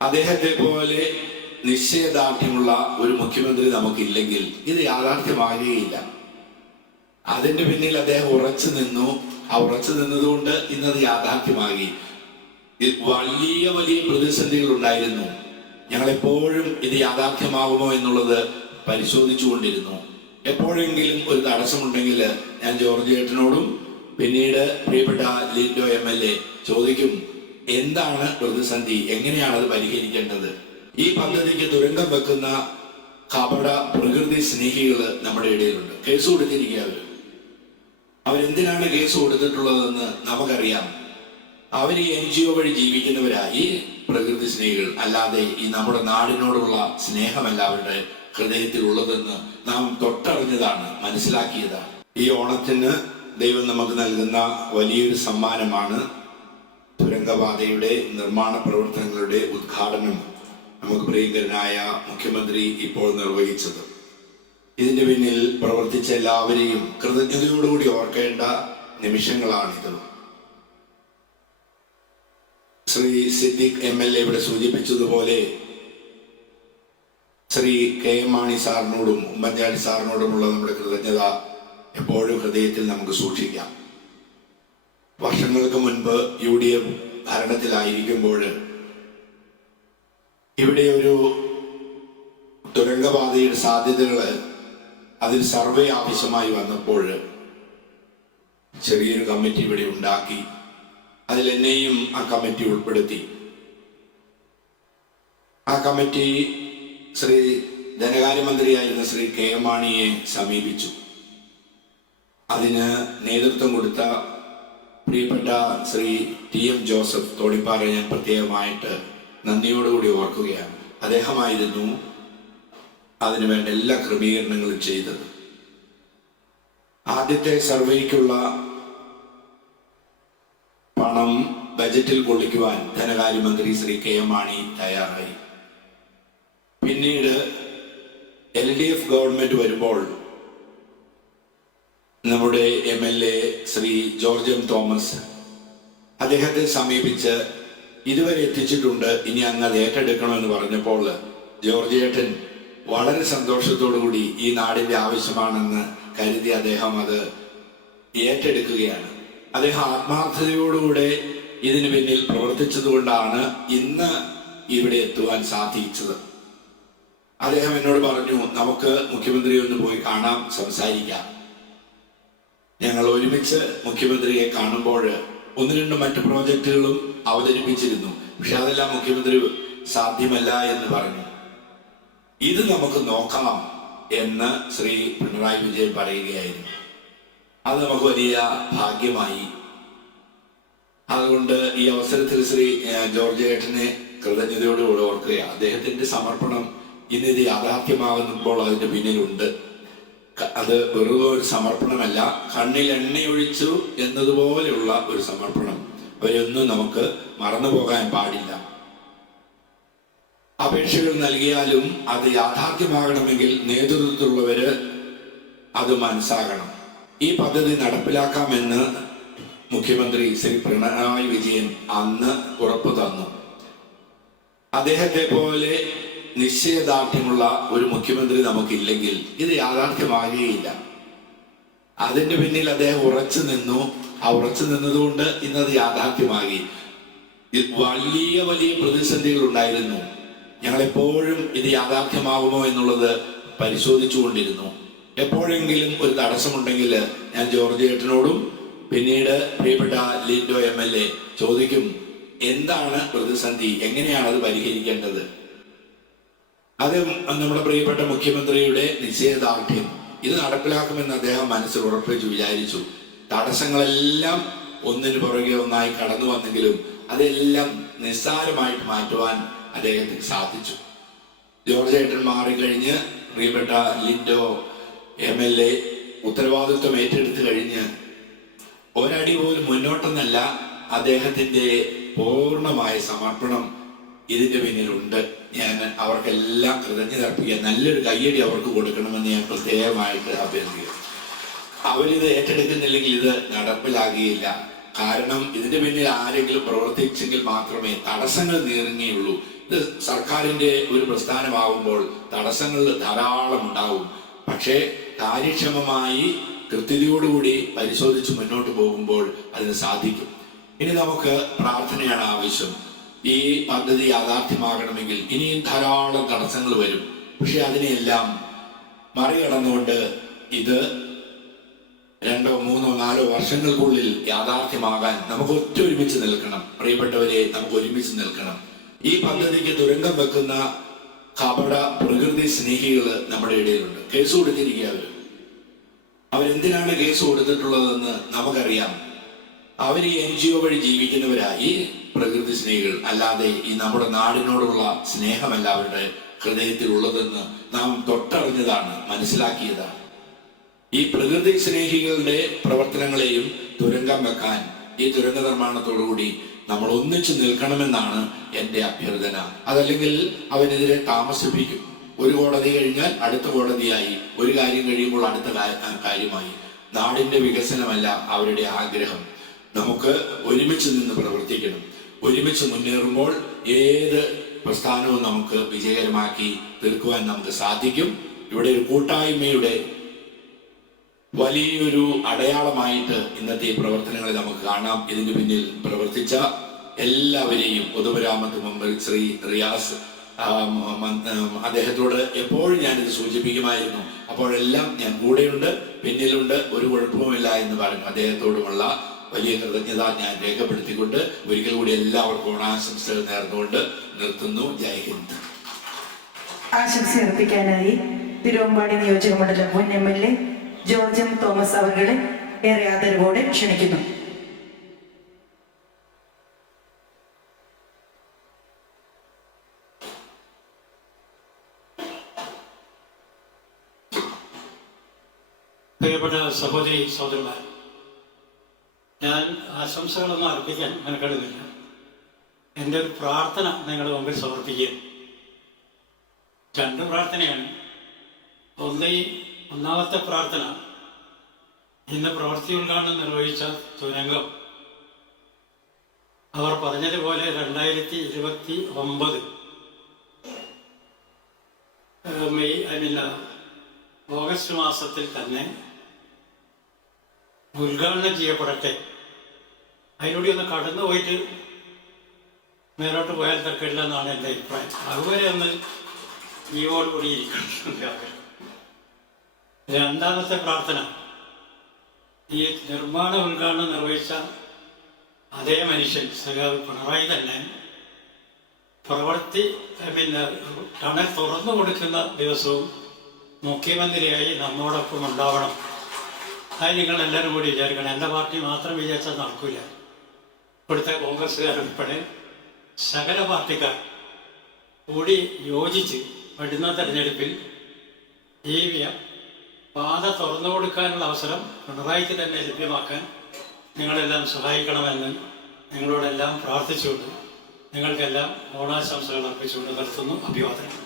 അദ്ദേഹത്തെ പോലെ നിശ്ചയദാർഢ്യമുള്ള ഒരു മുഖ്യമന്ത്രി നമുക്കില്ലെങ്കിൽ ഇത് യാഥാർത്ഥ്യമാകുകയില്ല. അതിന്റെ പിന്നിൽ അദ്ദേഹം ഉറച്ചു നിന്നു. ആ ഉറച്ചു നിന്നതുകൊണ്ട് ഇന്നത് യാഥാർത്ഥ്യമാകി. വലിയ വലിയ പ്രതിസന്ധികൾ ഉണ്ടായിരുന്നു ഞങ്ങളെപ്പോഴും ഇത് യാഥാർത്ഥ്യമാകുമോ എന്നുള്ളത് പരിശോധിച്ചുകൊണ്ടിരുന്നു. എപ്പോഴെങ്കിലും ഒരു തടസ്സമുണ്ടെങ്കിൽ ഞാൻ ജോർജ് ഏട്ടനോടും പിന്നീട് പ്രിയപ്പെട്ട ലിൻഡോ എം എൽ എ ചോദിക്കും. എന്താണ് പ്രതിസന്ധി? എങ്ങനെയാണ് അത് പരിഹരിക്കേണ്ടത്? ഈ പദ്ധതിക്ക് ദുരന്തം വെക്കുന്ന കപട പ്രകൃതി സ്നേഹികൾ നമ്മുടെ ഇടയിലുണ്ട്. കേസ് കൊടുത്തിരിക്കുക അവർ. അവരെന്തിനാണ് കേസ് കൊടുത്തിട്ടുള്ളതെന്ന് നമുക്കറിയാം. അവർ ഈ എൻ ജി ഒ വഴി ജീവിക്കുന്നവരായി പ്രകൃതി സ്നേഹികൾ. അല്ലാതെ ഈ നമ്മുടെ നാടിനോടുള്ള സ്നേഹമല്ല അവരുടെ ഹൃദയത്തിൽ ഉള്ളതെന്ന് നാം തൊട്ടറിഞ്ഞതാണ് മനസ്സിലാക്കിയതാണ്. ഈ ഓണത്തിന് ദൈവം നമുക്ക് നൽകുന്ന വലിയൊരു സമ്മാനമാണ് തുരങ്കപാതയുടെ നിർമ്മാണ പ്രവർത്തനങ്ങളുടെ ഉദ്ഘാടനം നമുക്ക് പ്രിയങ്കരനായ മുഖ്യമന്ത്രി ഇപ്പോൾ നിർവഹിച്ചത്. ഇതിന്റെ പിന്നിൽ പ്രവർത്തിച്ച എല്ലാവരെയും കൃതജ്ഞതയോടുകൂടി ഓർക്കേണ്ട നിമിഷങ്ങളാണിത്. Shri Siddique M L A ഇവിടെ സൂചിപ്പിച്ചതുപോലെ ശ്രീ കെ എം മാണി സാറിനോടും ഉമ്മൻചാണ്ടി സാറിനോടുമുള്ള നമ്മുടെ കൃതജ്ഞത എപ്പോഴും ഹൃദയത്തിൽ നമുക്ക് സൂക്ഷിക്കാം. വർഷങ്ങൾക്ക് മുൻപ് യു ഡി എഫ് ഭരണത്തിലായിരിക്കുമ്പോൾ ഇവിടെ ഒരു തുരങ്കപാതയുടെ സാധ്യതകൾ അതിൽ സർവേ ആവശ്യമായി വന്നപ്പോൾ ചെറിയൊരു കമ്മിറ്റി ഇവിടെ ഉണ്ടാക്കി അതിൽ എന്നെയും ആ കമ്മിറ്റി ഉൾപ്പെടുത്തി. ആ കമ്മിറ്റി ശ്രീ ധനകാര്യമന്ത്രിയായിരുന്ന ശ്രീ കെ എം മാണിയെ സമീപിച്ചു. അതിന് നേതൃത്വം കൊടുത്ത പ്രിയപ്പെട്ട ശ്രീ ടി എം ജോസഫ് തോടിപ്പാറെ ഞാൻ പ്രത്യേകമായിട്ട് നന്ദിയോടുകൂടി ഓർക്കുകയാണ്. അദ്ദേഹമായിരുന്നു അതിനു വേണ്ട എല്ലാ ക്രമീകരണങ്ങളും ചെയ്തത്. ആദ്യത്തെ സർവേക്കുള്ള പണം ബജറ്റിൽ കൊള്ളിക്കുവാൻ ധനകാര്യമന്ത്രി ശ്രീ കെ എം മാണി തയ്യാറായി. പിന്നീട് എൽ ഡി എഫ് ഗവൺമെന്റ് വരുമ്പോൾ നമ്മുടെ M L A Shri George M Thomas അദ്ദേഹത്തെ സമീപിച്ച് ഇതുവരെ എത്തിച്ചിട്ടുണ്ട്. ഇനി അങ്ങ് അത് ഏറ്റെടുക്കണമെന്ന് പറഞ്ഞപ്പോൾ ജോർജ് ഏട്ടൻ വളരെ കൂടി ഈ നാടിന്റെ ആവശ്യമാണെന്ന് കരുതി അദ്ദേഹം അത് ഏറ്റെടുക്കുകയാണ്. അദ്ദേഹം ആത്മാർത്ഥതയോടുകൂടെ ഇതിനു പിന്നിൽ പ്രവർത്തിച്ചതുകൊണ്ടാണ് ഇന്ന് ഇവിടെ എത്തുവാൻ സാധിച്ചത്. അദ്ദേഹം എന്നോട് പറഞ്ഞു നമുക്ക് മുഖ്യമന്ത്രിയെ ഒന്ന് പോയി കാണാം സംസാരിക്കാം. ഞങ്ങൾ ഒരുമിച്ച് മുഖ്യമന്ത്രിയെ കാണുമ്പോൾ ഒന്ന് രണ്ട് മറ്റു പ്രോജക്റ്റുകളും അവതരിപ്പിച്ചിരുന്നു. പക്ഷെ അതെല്ലാം മുഖ്യമന്ത്രി സാധ്യമല്ല എന്ന് പറഞ്ഞു. ഇത് നമുക്ക് നോക്കാം എന്ന് ശ്രീ പിണറായി വിജയൻ പറയുകയായിരുന്നു. അത് നമുക്ക് വലിയ ഭാഗ്യമായി. അതുകൊണ്ട് ഈ അവസരത്തിൽ ശ്രീ ജോർജ് ഏട്ടനെ കൃതജ്ഞതയോടുകൂടി ഓർക്കുക. അദ്ദേഹത്തിന്റെ സമർപ്പണം ഇന്ന് ഇത് യാഥാർത്ഥ്യമാകുമ്പോൾ അതിന്റെ പിന്നിലുണ്ട്. അത് വെറുതെ ഒരു സമർപ്പണമല്ല. കണ്ണിൽ എണ്ണയൊഴിച്ചു എന്നതുപോലെയുള്ള ഒരു സമർപ്പണം. അവരൊന്നും നമുക്ക് മറന്നു പോകാൻ പാടില്ല. അപേക്ഷകൾ നൽകിയാലും അത് യാഥാർത്ഥ്യമാകണമെങ്കിൽ നേതൃത്വത്തിലുള്ളവര് അത് മനസ്സാകണം. ഈ പദ്ധതി നടപ്പിലാക്കാമെന്ന് മുഖ്യമന്ത്രി ശ്രീ പിണറായി വിജയൻ അന്ന് ഉറപ്പു തന്നു. അദ്ദേഹത്തെ പോലെ നിശ്ചയദാർഢ്യമുള്ള ഒരു മുഖ്യമന്ത്രി നമുക്കില്ലെങ്കിൽ ഇത് യാഥാർത്ഥ്യമാകുകയില്ല. അതിന്റെ പിന്നിൽ അദ്ദേഹം ഉറച്ചു നിന്നു. ആ ഉറച്ചു നിന്നതുകൊണ്ട് ഇന്നത് യാഥാർത്ഥ്യമാകി. വലിയ വലിയ പ്രതിസന്ധികൾ ഉണ്ടായിരുന്നു. ഞങ്ങൾ എപ്പോഴും ഇത് യാഥാർത്ഥ്യമാകുമോ എന്നുള്ളത് പരിശോധിച്ചുകൊണ്ടിരുന്നു. എപ്പോഴെങ്കിലും ഒരു തടസ്സമുണ്ടെങ്കിൽ ഞാൻ ജോർജ് ഏട്ടനോടും പിന്നീട് പ്രിയപ്പെട്ട ലിൻഡോ എം എൽ എ ചോദിക്കും എന്താണ് പ്രതിസന്ധി? എങ്ങനെയാണ് അത് പരിഹരിക്കേണ്ടത്? അത് നമ്മുടെ പ്രിയപ്പെട്ട മുഖ്യമന്ത്രിയുടെ നിശ്ചയദാർഢ്യം. ഇത് നടപ്പിലാക്കുമെന്ന് അദ്ദേഹം മനസ്സിൽ ഉറപ്പിച്ചു വിചാരിച്ചു. തടസ്സങ്ങളെല്ലാം ഒന്നിനു പുറകെ ഒന്നായി കടന്നു വന്നെങ്കിലും അതെല്ലാം നിസ്സാരമായിട്ട് മാറ്റുവാൻ അദ്ദേഹത്തിന് സാധിച്ചു. ജോർജ് ഏട്ടൻ മാറിക്കഴിഞ്ഞ് പ്രിയപ്പെട്ട ലിൻഡോ എം എൽ എ ഉത്തരവാദിത്വം ഏറ്റെടുത്തു കഴിഞ്ഞ് ഒരടി പോലും മുന്നോട്ടെന്നല്ല അദ്ദേഹത്തിന്റെ പൂർണമായ സമർപ്പണം ഇതിന്റെ പിന്നിലുണ്ട്. ഞാൻ അവർക്കെല്ലാം കൃതജ്ഞത അർപ്പിക്കുക. നല്ലൊരു കയ്യടി അവർക്ക് കൊടുക്കണമെന്ന് ഞാൻ പ്രത്യേകമായിട്ട് അഭ്യർത്ഥിക്കുന്നു. അവരിത് ഏറ്റെടുക്കുന്നില്ലെങ്കിൽ ഇത് നടപ്പിലാകുകയില്ല. കാരണം ഇതിന്റെ പിന്നിൽ ആരെങ്കിലും പ്രവർത്തിച്ചെങ്കിൽ മാത്രമേ തടസ്സങ്ങൾ നീറുകയുള്ളൂ ഇത് സർക്കാരിന്റെ ഒരു പ്രസ്ഥാനമാകുമ്പോൾ തടസ്സങ്ങൾ ധാരാളം ഉണ്ടാവും. പക്ഷേ കാര്യക്ഷമമായി കൃത്യതയോടുകൂടി പരിശോധിച്ച് മുന്നോട്ട് പോകുമ്പോൾ അതിന് സാധിക്കും. ഇനി നമുക്ക് പ്രാർത്ഥനയാണ് ആവശ്യം. ഈ പദ്ധതി യാഥാർത്ഥ്യമാകണമെങ്കിൽ ഇനിയും ധാരാളം തടസ്സങ്ങൾ വരും. പക്ഷെ അതിനെയെല്ലാം മറികടന്നുകൊണ്ട് ഇത് രണ്ടോ മൂന്നോ നാലോ വർഷങ്ങൾക്കുള്ളിൽ യാഥാർത്ഥ്യമാകാൻ നമുക്ക് ഒറ്റ ഒരുമിച്ച് നിൽക്കണം. പ്രിയപ്പെട്ടവരെ നമുക്ക് ഒരുമിച്ച് നിൽക്കണം. ഈ പദ്ധതിക്ക് ദുരന്തം വെക്കുന്ന കപട പ്രകൃതി സ്നേഹികൾ നമ്മുടെ ഇടയിലുണ്ട്. കേസ് കൊടുത്തിരിക്കുക അവർ. അവരെന്തിനാണ് കേസ് കൊടുത്തിട്ടുള്ളതെന്ന് നമുക്കറിയാം. അവർ എൻ ജി ഒ വഴി ജീവിക്കുന്നവരാ. ഈ പ്രകൃതി സ്നേഹികൾ അല്ലാതെ ഈ നമ്മുടെ നാടിനോടുള്ള സ്നേഹമല്ല അവരുടെ ഹൃദയത്തിൽ ഉള്ളതെന്ന് നാം തൊട്ടറിഞ്ഞതാണ് മനസ്സിലാക്കിയതാണ്. ഈ പ്രകൃതി സ്നേഹികളുടെ പ്രവർത്തനങ്ങളെയും തുരങ്കം വെക്കാൻ ഈ തുരങ്ക നിർമ്മാണത്തോടുകൂടി നമ്മൾ ഒന്നിച്ചു നിൽക്കണമെന്നാണ് എന്റെ അഭ്യർത്ഥന. അതല്ലെങ്കിൽ അവനെതിരെ താമസിപ്പിക്കും. ഒരു കോടതി കഴിഞ്ഞാൽ അടുത്ത കോടതിയായി ഒരു കാര്യം കഴിയുമ്പോൾ അടുത്ത കാര്യമായി. നാടിന്റെ വികസനമല്ല അവരുടെ ആഗ്രഹം. നമുക്ക് ഒരുമിച്ച് നിന്ന് പ്രവർത്തിക്കണം. ഒരുമിച്ച് മുന്നേറുമ്പോൾ ഏത് പ്രസ്ഥാനവും നമുക്ക് വിജയകരമാക്കി തീർക്കുവാൻ നമുക്ക് സാധിക്കും. ഇവിടെ ഒരു കൂട്ടായ്മയുടെ വലിയൊരു അടയാളമായിട്ട് ഇന്നത്തെ പ്രവർത്തനങ്ങളെ നമുക്ക് കാണാം. ഇതിന് പിന്നിൽ പ്രവർത്തിച്ച എല്ലാവരെയും പൊതുമരാമത്ത് മെമ്പർ ശ്രീ റിയാസ് അദ്ദേഹത്തോട് എപ്പോഴും ഞാനിത് സൂചിപ്പിക്കുമായിരുന്നു. അപ്പോഴെല്ലാം ഞാൻ കൂടെയുണ്ട് പിന്നിലുണ്ട് ഒരു കുഴപ്പവുമില്ല എന്ന് പറഞ്ഞു അദ്ദേഹത്തോടുമുള്ള വലിയ കൃതജ്ഞത ഞാൻ രേഖപ്പെടുത്തിക്കൊണ്ട് ഒരിക്കൽ കൂടി എല്ലാവർക്കും ഓണാശംസകൾ നേർന്നുകൊണ്ട് നിർത്തുന്നു. ജയ് ഹിന്ദ്. ആശംസ അർപ്പിക്കാനായി തിരുവമ്പാടി നിയോജക മണ്ഡലം മുൻ M L A George M Thomas അവരുടെ ഏറെ ആദരവോടെ ക്ഷണിക്കുന്നു. പ്രിയപ്പെട്ട സഹോദരി സഹോദരന്മാർ ഞാൻ ആശംസകളൊന്നും അർപ്പിക്കാൻ മെനക്കെടുന്നില്ല. എന്റെ ഒരു പ്രാർത്ഥന നിങ്ങളുടെ മുമ്പിൽ സമർപ്പിക്കുക. രണ്ട് പ്രാർത്ഥനയാണ്. ഒന്ന് ഈ ഒന്നാമത്തെ പ്രാർത്ഥന. ഇന്ന് പ്രവൃത്തി ഉദ്ഘാടനം നിർവഹിച്ച തുരങ്കം. അവർ പറഞ്ഞതുപോലെ രണ്ടായിരത്തി ഇരുപത്തി ഒമ്പത് മെയ് ഐ മീൻ ഓഗസ്റ്റ് മാസത്തിൽ തന്നെ ഉദ്ഘാടനം ചെയ്യപ്പെടട്ടെ. അതിനോട് ഒന്ന് കടന്നു പോയിട്ട് മേലോട്ട് പോയാൽ തക്കില്ല എന്നാണ് എന്റെ അഭിപ്രായം. അതുവരെ ഒന്ന് ജീവോട് കൂടി ഇരിക്കണം. എന്റെ രണ്ടാമത്തെ പ്രാർത്ഥന. ഈ നിർമ്മാണ ഉദ്ഘാടനം നിർവഹിച്ച അതേ മനുഷ്യൻ സഖാവ് പിണറായി തന്നെ പ്രവൃത്തി പിന്നെ ടണൽ തുറന്നു കൊടുക്കുന്ന ദിവസവും മുഖ്യമന്ത്രിയായി നമ്മോടൊപ്പം ഉണ്ടാവണം. അത് നിങ്ങൾ എല്ലാവരും കൂടി വിചാരിക്കണം. എന്റെ പാർട്ടി മാത്രം വിചാരിച്ചാൽ നടക്കില്ല ഇവിടുത്തെ കോൺഗ്രസ്സുകാരുൾപ്പെടെ സകല പാർട്ടിക്കാർ കൂടി യോജിച്ച് വരുന്ന തെരഞ്ഞെടുപ്പിൽ ഈ പാത തുറന്നു കൊടുക്കാനുള്ള അവസരം പിണറായിക്ക് തന്നെ ലഭ്യമാക്കാൻ നിങ്ങളെല്ലാം സഹായിക്കണമെന്ന് നിങ്ങളോടെല്ലാം പ്രാർത്ഥിച്ചുകൊണ്ട് നിങ്ങൾക്കെല്ലാം ഓണാശംസകൾ അർപ്പിച്ചുകൊണ്ട് നിർത്തുന്നു. അഭിവാദനം